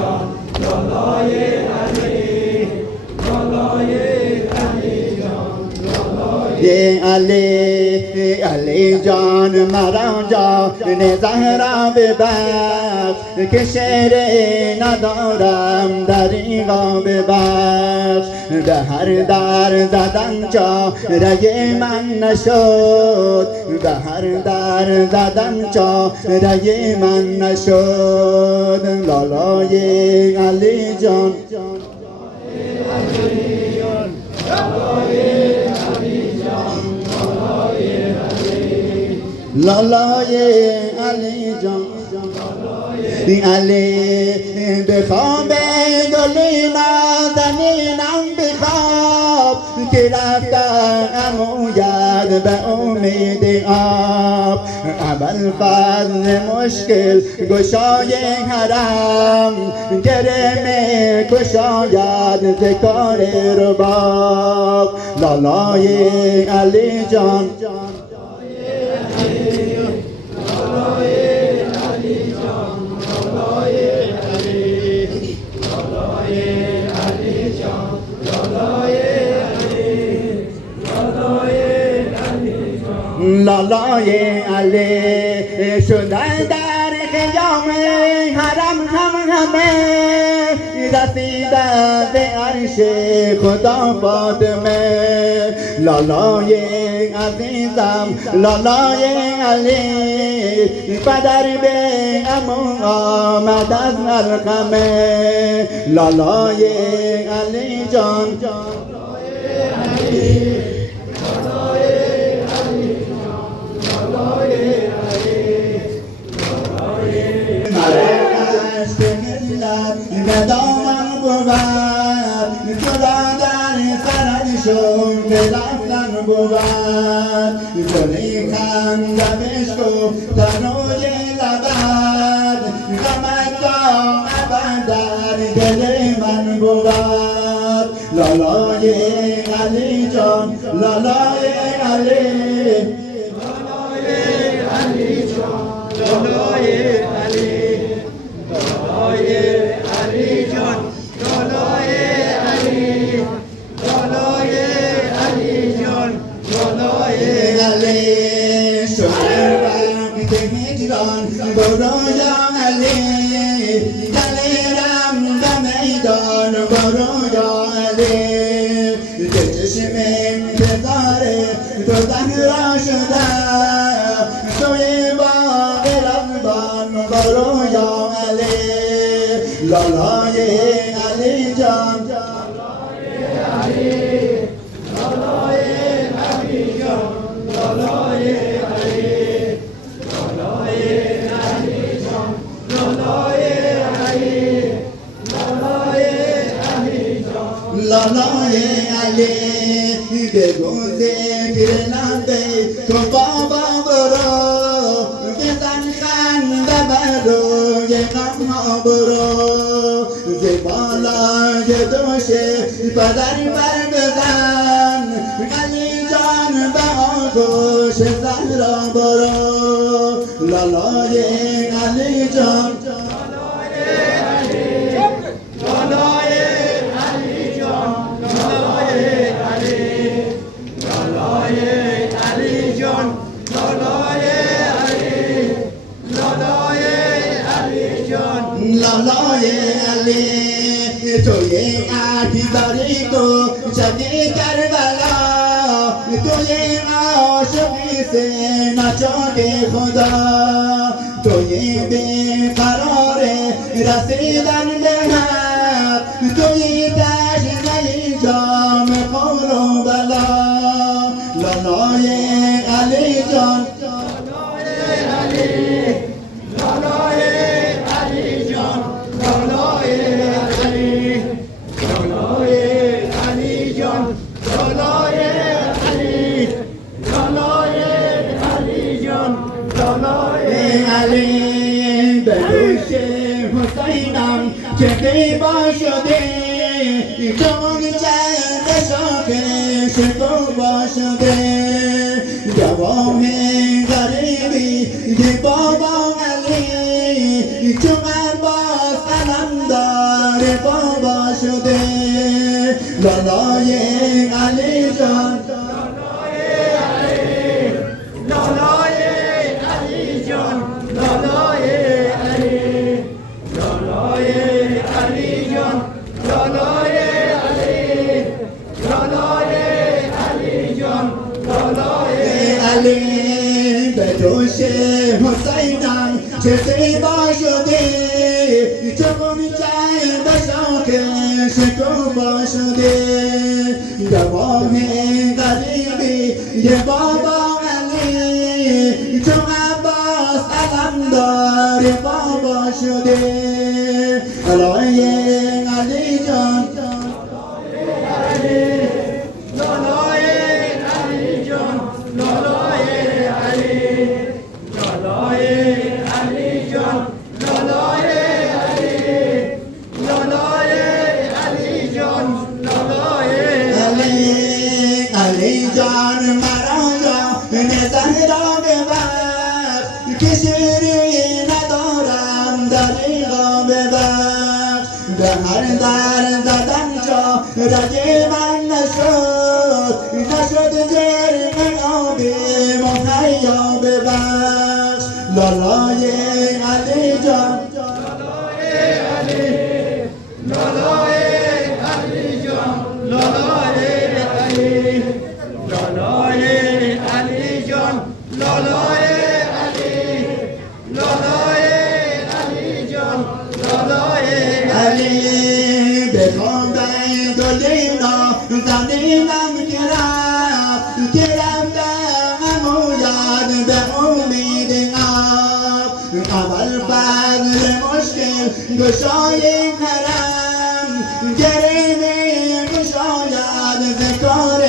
جان لالای علی لالای علی جان لالای علی جان مرا جان زهرا ببخش که شعر ندارم دریغا ببخش به هر در زدن چاره من نشد به هر در زدن چاره من نشد لالای علی جان لالای علی جان علی به خواب گلی نازنینم بخواب که رفتم اموید به امید آب ابوالفضل مشکل گشای حرم گره می گشاید ز کار رباب لالای علی جان لالای علی شده در خیام حرم همه رسیده به عرش خدا فاطمه لالای عزیزم لالای علی پدر به عمو آمد از علقمه لالای علی جان به دامن بود جدا در سرشون به رفتن بود جلی خنده بشکو تنوی لبد غمت تا ابد در دل من بود لالای علی جان لالای علی لالای علی جان لالای علی لالای علی جان لالای علی لالای علی جان لالای علی شوهرم که هجران برو یا علی دلیرم به میدان برو یا علی که چشم انتظار تو زهرا شده توی باغ رمضان برو یا علی لالای علی جان لالای علی لالای علی جان لالای علی لالای علی جان لالای علی لالای علی جان لالای علی بگو ذکر لبه تو بابا برو بزن خنده بر روی غم ها برو ز بالای دوش پدر بر بزن علی جان به آغوش زهرا برو لالای علی جان لالای علی توی عتیباری تو شدی کربلا توی عاشقی سے نچاک خدا توی بیقرار رسیدن به حق توی تشنه جام قول و بلا لالای علی جان علی به دوش حسینم که قیبا شده جان چند شاکش توبا شده جواب غریبی که بابا علی چون باز قلم دار بابا شده لالای علی جان لالای علی جان لالای علی لالای علی جان لالای علی لالای علی جان لالای علی به دوش حسینم چه زیبا شده چون چند شاکش کوبا شده دوام غریبی یه بابا علی چون عباس علمدار بابا شده علای علی جان لالای علی جان لالای علی لالای علی جان لالای علی لالای علی جان لالای علی جان مرا زهرا ببخش که شیری ندارم دریغا ببخش به هر در زدم جا رگ من نشد جرم آبی مهیا ببخش لالای علی جان لالای علی جان لالای علی لالای علی جان لالای علی لالای علی جان لالای علی به خوابه دلینا زمینم که رفتم و یاد به امید اول فضل مشکل گشای حرم گریمی گشاید ز کار